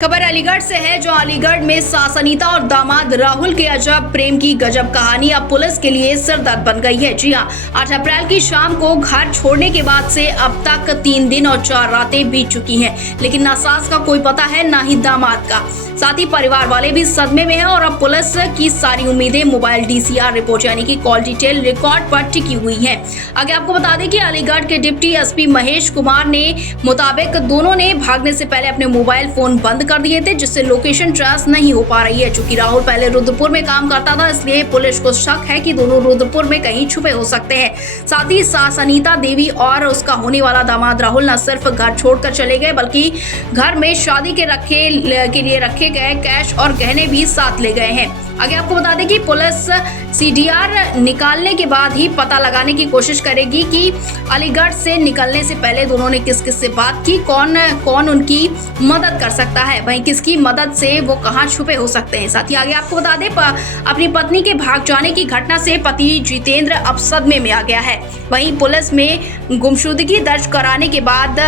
खबर अलीगढ़ से है, जो अलीगढ़ में सास अनीता और दामाद राहुल के अजब प्रेम की गजब कहानी अब पुलिस के लिए सिरदर्द बन गई है। जी हां, 8 अप्रैल की शाम को घर छोड़ने के बाद से अब तक 3 दिन और 4 रातें बीत चुकी हैं, लेकिन ना सास का कोई पता है ना ही दामाद का। साथ ही परिवार वाले भी सदमे में हैं और अब पुलिस की सारी उम्मीदें मोबाइल DCR रिपोर्ट यानी कि कॉल डिटेल रिकॉर्ड पर टिकी हुई हैं। आगे आपको बता दें कि अलीगढ़ के डिप्टी SP महेश कुमार ने मुताबिक दोनों ने भागने से पहले अपने मोबाइल फोन बंद कर दिए थे, जिससे लोकेशन ट्रेस नहीं हो पा रही है। चूंकि राहुल पहले रुद्रपुर में काम करता था, इसलिए पुलिस को शक है कि दोनों रुद्रपुर में कहीं छुपे हो सकते हैं। साथ ही सास अनीता देवी और उसका होने वाला दामाद राहुल न सिर्फ घर छोड़कर चले गए, बल्कि घर में शादी के लिए रखे गए कैश और गहने भी साथ ले गए हैं। आगे आपको बता दें कि पुलिस CDR निकालने के बाद ही पता लगाने की कोशिश करेगी कि अलीगढ़ से निकलने से पहले दोनों ने किस किस से बात की, कौन कौन उनकी मदद कर सकता है, वहीं किसकी मदद से वो कहां छुपे हो सकते हैं। साथ ही आगे आपको बता दें, अपनी पत्नी के भाग जाने की घटना से पति जितेंद्र अब सदमे में आ गया है। वहीं पुलिस में गुमशुदगी दर्ज कराने के बाद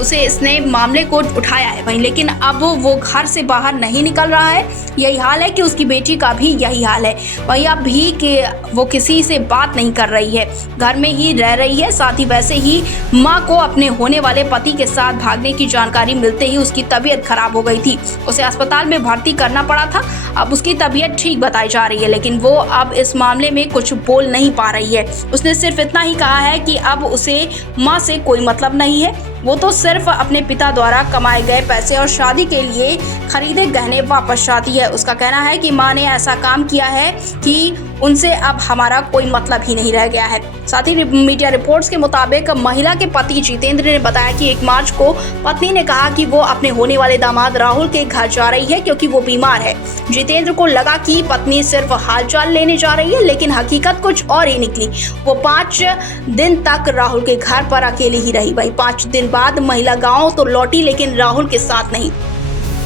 उसे इसने मामले को उठाया है वहीं, लेकिन अब वो घर से बाहर नहीं निकल रहा है। यही हाल है कि उसकी बेटी का भी यही हाल है। वहीं अब भी कि वो किसी से बात नहीं कर रही है, घर में ही रह रही है। साथ ही वैसे ही मां को अपने होने वाले पति के साथ भागने की जानकारी मिलते ही उसकी तबीयत खराब हो गई थी। उसे अस्पताल में भर्ती करना पड़ा था। अब उसकी तबीयत ठीक बताई जा रही है, लेकिन वो अब इस मामले में कुछ बोल नहीं पा रही है। उसने सिर्फ इतना ही कहा है कि अब उसे मां से कोई मतलब नहीं है। वो तो सिर्फ अपने पिता द्वारा कमाए गए पैसे और शादी के लिए खरीदे गहने वापस चाहती है। उसका कहना है कि मां ने ऐसा काम किया है कि उनसे अब हमारा कोई मतलब ही नहीं रह गया है। साथ ही मीडिया रिपोर्ट्स के मुताबिक महिला के पति जितेंद्र ने बताया कि 1 मार्च को पत्नी ने कहा कि वो अपने होने वाले दामाद राहुल के घर जा रही है क्योंकि वो बीमार है। जितेंद्र को लगा कि पत्नी सिर्फ हालचाल लेने जा रही है, लेकिन हकीकत कुछ और ही निकली। वो 5 दिन तक राहुल के घर पर अकेली ही रही। वहीं 5 दिन बाद महिला गांव तो लौटी, लेकिन राहुल के साथ नहीं।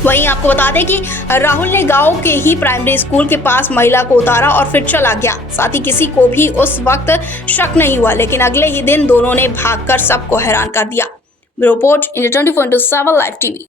वहीं आपको बता दें कि राहुल ने गांव के ही प्राइमरी स्कूल के पास महिला को उतारा और फिर चला गया। साथ ही किसी को भी उस वक्त शक नहीं हुआ, लेकिन अगले ही दिन दोनों ने भागकर सबको हैरान कर दिया। Bureau report, India 24/7 live TV।